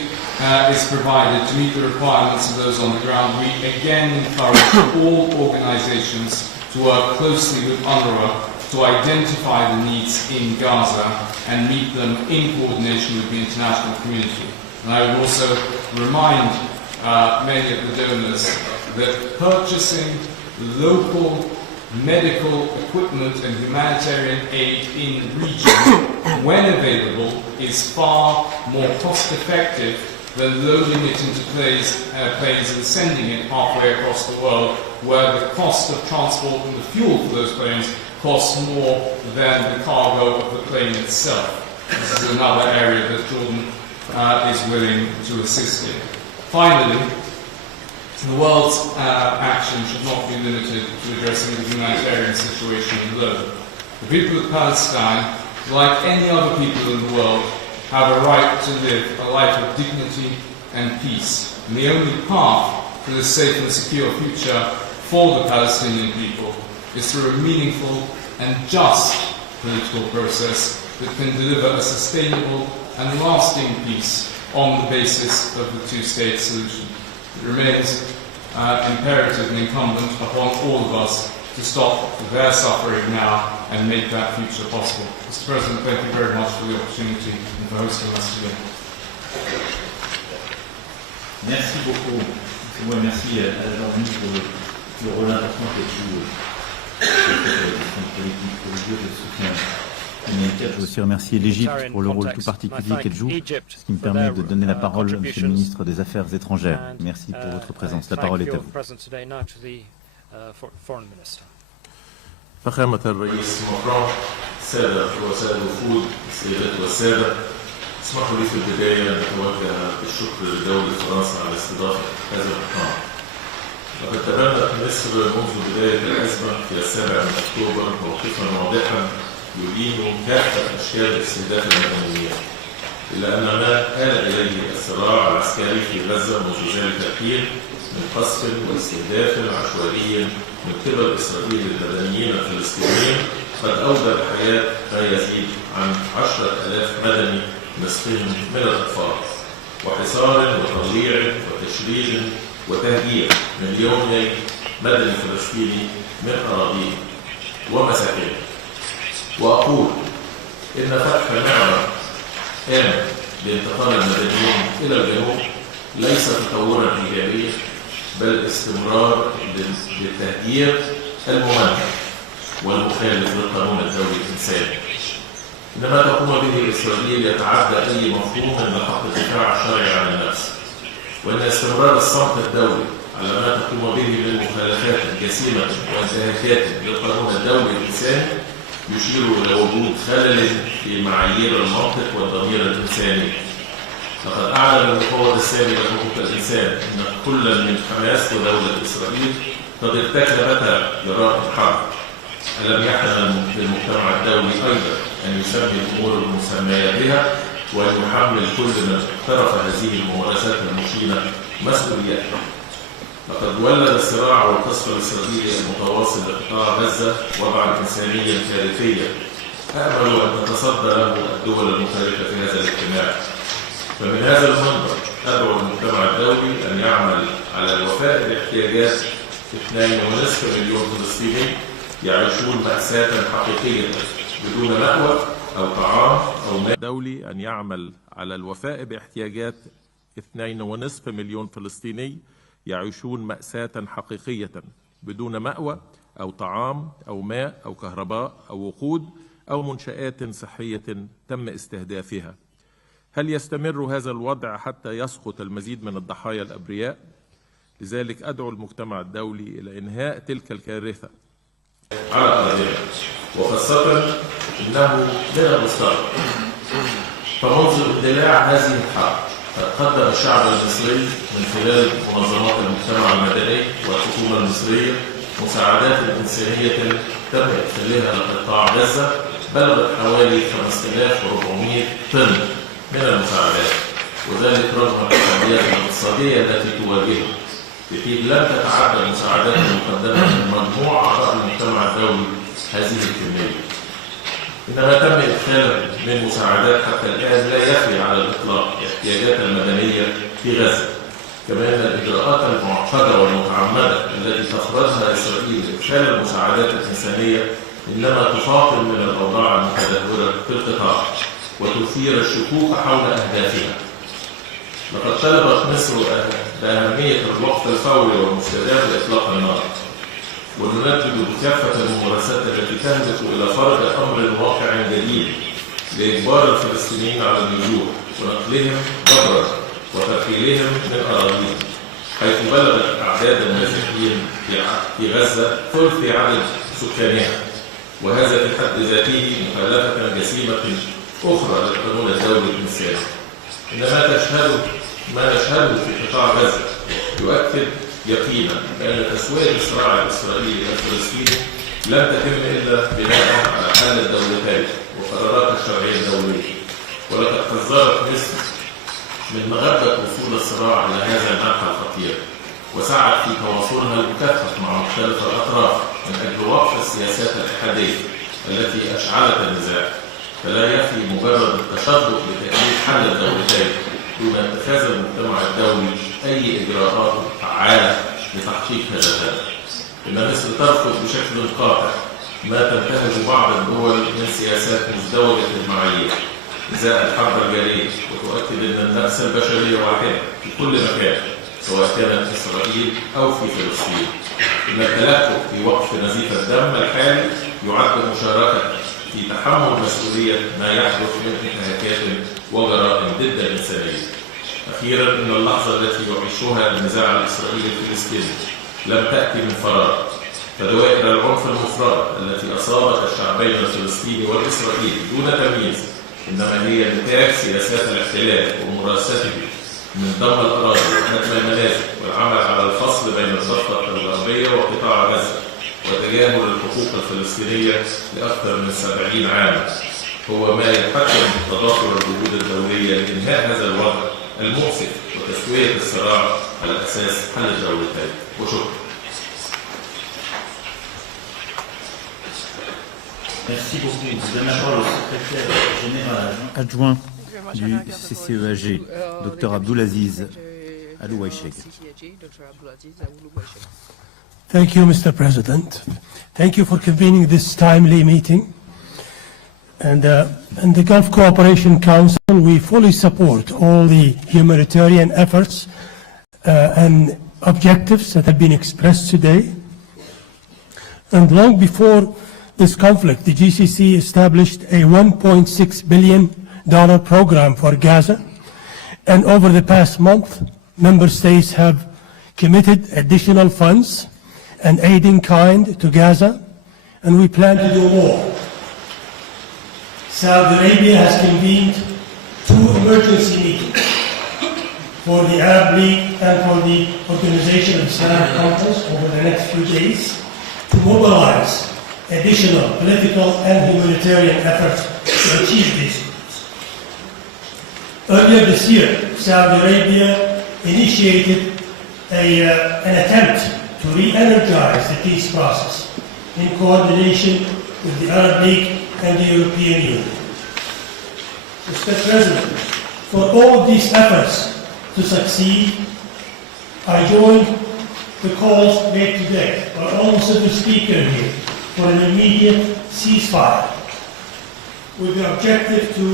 is provided to meet the requirements of those on the ground, we again encourage all organizations to work closely with UNRWA to identify the needs in Gaza and meet them in coordination with the international community. And I would also remind many of the donors that purchasing local medical equipment and humanitarian aid in the region, when available, is far more cost-effective than loading it into planes and sending it halfway across the world, where the cost of transport and the fuel for those planes costs more than the cargo of the plane itself. This is another area that Jordan is willing to assist in. Finally, the world's action should not be limited to addressing the humanitarian situation alone. The people of Palestine, like any other people in the world, have a right to live a life of dignity and peace. And the only path to this safe and secure future for the Palestinian people is through a meaningful and just political process that can deliver a sustainable and lasting peace on the basis of the two-state solution. It remains imperative and incumbent upon all of us to stop their suffering now and make that future possible. Mr. President, thank you very much for the opportunity and for hosting us today. Merci beaucoup. Moi, merci à la journaliste pour le rôle important qu'elle joue dans la politique religieuse de soutien humanitaire. Je veux aussi remercier l'Égypte pour le rôle tout particulier qu'elle joue, ce qui me permet de donner la parole à Monsieur le ministre des Affaires étrangères. Merci pour votre présence. La parole est à vous. فخامة الرئيس ماكرون، السادة رؤساء الوفود، السيدات والسادة، اسمحوا لي في البداية أن أتوجه بالشكر لدولة فرنسا على استضافة هذا اللقاء. لقد تبنت مصر منذ بداية الأزمة في 7 أكتوبر موقفا واضحا يدين كافة أشكال استهداف المدنيين، إلا أن ما آل إليه الصراع العسكري في غزة منذ ذلك الحين من قصف واستهداف عشوائي من قبل إسرائيل للمدنيين الفلسطينيين قد أودى بحياة ما يزيد عن 10,000 مدني نصفهم من الأطفال، وحصار وتضييع وتشريد وتهجير مليوني مدني فلسطيني من أراضيه ومساكنه. وأقول إن فتح معبر آمن لانتقال المدنيين إلى الجنوب ليس تطورا إيجابيا، بل استمرار للتهجير الممنهج والمخالف للقانون الدولي الإنساني. إن ما تقوم به إسرائيل يتعدى أي مفهوم من حق الدفاع الشرعي عن النفس، وأن استمرار الصمت الدولي على ما تقوم به من مخالفات جسيمة وانتهاكات للقانون الدولي الإنساني يشير إلى وجود خلل في معايير المنطق والضمير الإنساني. لقد أعلن المفوض السامي لحقوق الإنسان أن كل من حماس ودولة إسرائيل قد ارتكبتا جرائم حرب. ألم يحن للمجتمع الدولي أيضا أن يسمي الأمور المسمية بها وأن يحمل كل من اقترف هذه الممارسات المشينة مسؤوليته. لقد ولد الصراع والقصف الإسرائيلي المتواصل لقطاع غزة وضعا إنسانيا كارثيا أأمل أن تتصدى له الدول المشاركة في هذا الاجتماع. فمن هذا المنبر أدعو المجتمع الدولي أن يعمل على الوفاء باحتياجات 2.5 مليون فلسطيني يعيشون مأساة حقيقية بدون مأوى أو طعام أو ماء. دولي أن يعمل على الوفاء باحتياجات 2.5 مليون فلسطيني يعيشون مأساة حقيقية بدون مأوى أو طعام أو ماء أو كهرباء أو وقود أو منشآت صحية تم استهدافها. هل يستمر هذا الوضع حتى يسقط المزيد من الضحايا الأبرياء؟ لذلك أدعو المجتمع الدولي إلى إنهاء تلك الكارثة على أرضنا، وخاصة إنه من المستقبل. فمنذ اندلاع هذه الحرب قد قدم الشعب المصري من خلال منظمات المجتمع المدني والحكومة المصرية مساعدات إنسانية تم إدخالها لقطاع غزة بلغت حوالي 5,400 طن من المساعدات، وذلك رغم التحديات الاقتصادية التي تواجهها، بحيث لم تتعدى المساعدات المقدمة من مجموع أعضاء المجتمع الدولي هذه الكمية. إنما تم إدخال من مساعدات حتى الآن لا يخفي على الإطلاق احتياجات المدنية في غزة، كما أن الإجراءات المعقدة والمتعمدة التي تفرضها إسرائيل لإدخال المساعدات الإنسانية إنما تفاقم من الأوضاع المتدهورة في القطاع وتثير الشكوك حول أهدافها. لقد طلبت مصر بأهمية الوقف الفوري والمستدام لإطلاق النار، وننجد بكافة الممارسات التي تهدف إلى فرض أمر واقع جديد لإجبار الفلسطينيين على اللجوء ونقلهم برا وترحيلهم من أراضيهم، حيث بلغت أعداد النازحين في غزة ثلث عدد سكانها، وهذا في حد ذاته مخالفة جسيمة أخرى للقانون الدولي الإنساني. إن ما نشهده في قطاع غزة يؤكد يقينا بأن تسوية الصراع الإسرائيلي الفلسطيني لم تتم إلا بناء على حل الدولتين وقرارات الشرعية الدولية، ولقد حذرت مصر من مغبة وصول الصراع إلى هذا المنحى الخطير، وسعت في تواصلها المكثف مع مختلف الأطراف من أجل وقف السياسات الإحادية التي أشعلت النزاع. فلا يكفي مجرد التشدق لتأكيد حل الدولتين دون اتخاذ المجتمع الدولي أي إجراءات فعالة لتحقيق هذا الهدف. إن مصر ترفض بشكل قاطع ما تنتهج بعض الدول من سياسات مزدوجة المعايير إزاء الحرب الجارية، وتؤكد متأكد أن النفس البشرية واحدة في كل مكان سواء كانت في إسرائيل أو في فلسطين. إن التلكؤ في وقف نزيف الدم الحالي يعد مشاركة في تحمل مسؤولية ما يحدث من انتهاكات وجرائم ضد الإنسانية. أخيرا، إن اللحظة التي يعيشها النزاع الإسرائيلي الفلسطيني لم تأتي من فراغ، فدوائر العنف المفرطة التي أصابت الشعبين الفلسطيني والإسرائيلي دون تمييز إنما هي نتاج سياسات الاحتلال ومراسته من ضم الأراضي ونقل المنازل والعمل على الفصل بين الضفة الغربية وقطاع غزة وتجاهل الحقوق الفلسطينية لأكثر من 70 عاما هو ما يحتم تضافر الجهود الدولية لإنهاء هذا الوضع المؤسف وتسوية الصراع على أساس حل الدولتين. وشكرا. Merci beaucoup. Je donne la parole au secrétaire général adjoint du CCEAG, Dr Abdulaziz Alouaïcheg. Thank you, Mr. President. Thank you for convening this timely meeting. And the Gulf Cooperation Council, we fully support all the humanitarian efforts and objectives that have been expressed today. And long before this conflict, the GCC established a $1.6 billion program for Gaza. And over the past month, member states have committed additional funds and aid in kind to Gaza, and we plan to do more. Saudi Arabia has convened 2 emergency meetings for the Arab League and for the Organization of Islamic Conference over the next few days to mobilize additional political and humanitarian efforts to achieve these goals. Earlier this year, Saudi Arabia initiated an attempt to re-energize the peace process in coordination with the Arab League and the European Union. Mr. President, for all these efforts to succeed, I joined the calls made today by almost every speaker here for an immediate ceasefire with the objective to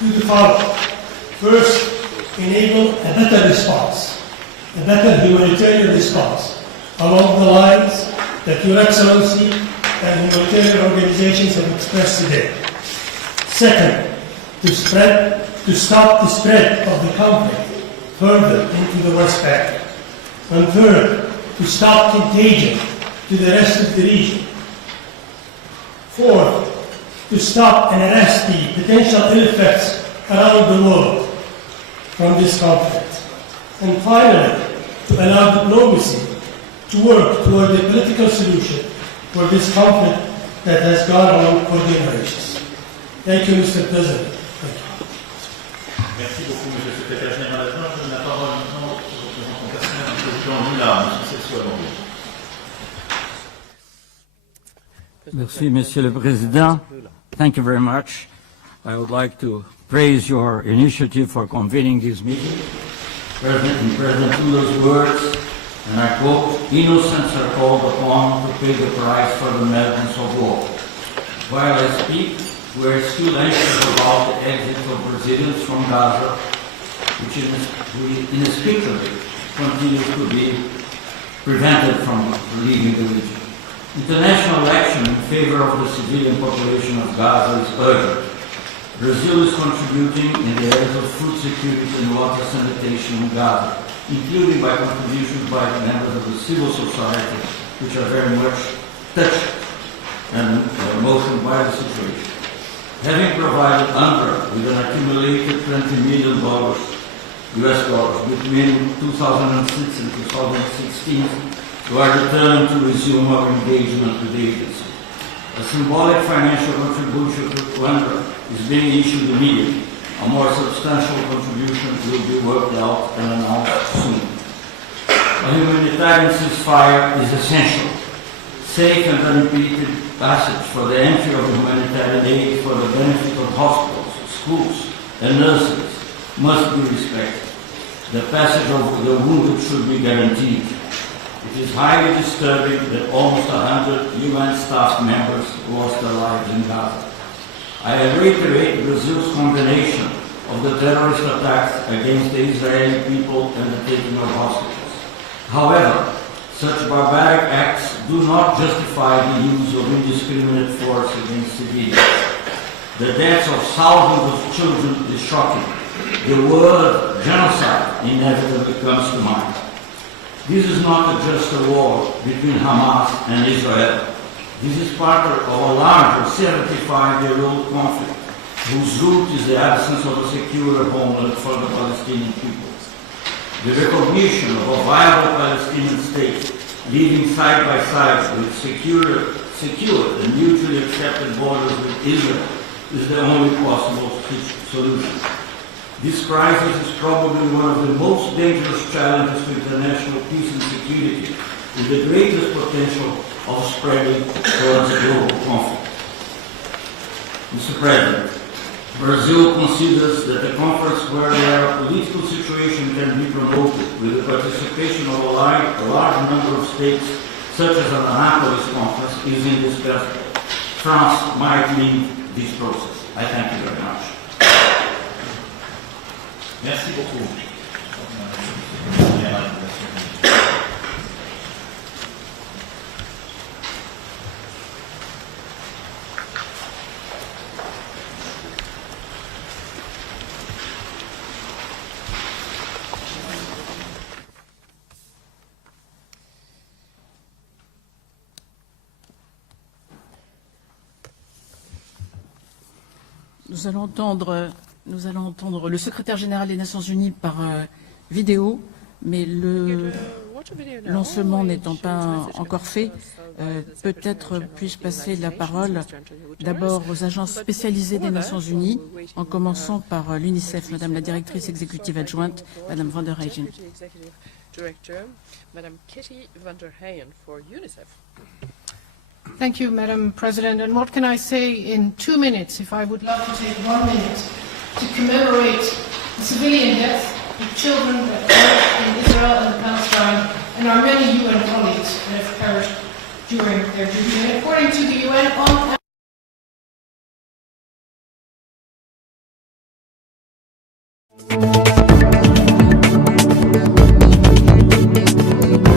do the following. First, enable a better response, a better humanitarian response along the lines that Your Excellency and humanitarian organizations have expressed today. Second, to stop the spread of the conflict further into the West Bank. And third, to stop contagion to the rest of the region. Fourth, to stop and arrest the potential ill effects around the world from this conflict. And finally, to allow diplomacy to work toward a political solution for this conflict that has gone on for generations. Thank you, Mr. President. Thank you. Merci beaucoup, Monsieur le Secrétaire Général adjoint. Je donne la parole maintenant au représentant personnel du président Ursula, M. Spoljaric. Merci, Monsieur le Président. Thank you very much. I would like to praise your initiative for convening this meeting. President Lula's words, and I quote, "Innocents are called upon to pay the price for the madness of war." While I speak, we are still anxious about the exit of Brazilians from Gaza, which inexplicably continues to be prevented from leaving the region. International action in favor of the civilian population of Gaza is urgent. Brazil is contributing in the areas of food security and water sanitation in Gaza, including by contributions by members of the civil society, which are very much touched and emotioned by the situation. Having provided UNRWA with an accumulated $20 million US dollars between 2006 and 2016, we are determined to resume our engagement with the agency. A symbolic financial contribution to UNRWA is being issued immediately. A more substantial contribution will be worked out and announced soon. A humanitarian ceasefire is essential. Safe and unimpeded passage for the entry of humanitarian aid for the benefit of hospitals, schools, and nurseries must be respected. The passage of the wounded should be guaranteed. It is highly disturbing that almost 100 UN staff members lost their lives in Gaza. I reiterate Brazil's condemnation of of the terrorist attacks against the Israeli people and the taking of hostages. However, such barbaric acts do not justify the use of indiscriminate force against civilians. The deaths of thousands of children is shocking. The word genocide inevitably comes to mind. This is not just a war between Hamas and Israel. This is part of a larger 75-year-old conflict whose root is the absence of a secure homeland for the Palestinian people. The recognition of a viable Palestinian state living side by side with secure and mutually accepted borders with Israel is the only possible solution. This crisis is probably one of the most dangerous challenges to international peace and security, with the greatest potential of spreading towards a global conflict. Mr. President, Brazil considers that a conference where a political situation can be promoted with the participation of a large number of states, such as an Annapolis conference, is indispensable. France might lead this process. I thank you very much. Merci beaucoup. Nous allons entendre le secrétaire général des Nations Unies par vidéo, mais le lancement n'étant pas encore fait, peut-être puis-je passer la parole d'abord aux agences spécialisées des Nations Unies, en commençant par l'UNICEF, Madame la directrice exécutive adjointe, Madame van der Heyen. Thank you, Madam President. And what can I say in 2 minutes, if I would love to take 1 minute to commemorate the civilian deaths of children that perished in Israel and Palestine, and our many UN colleagues that have perished during their duty. And according to the UN,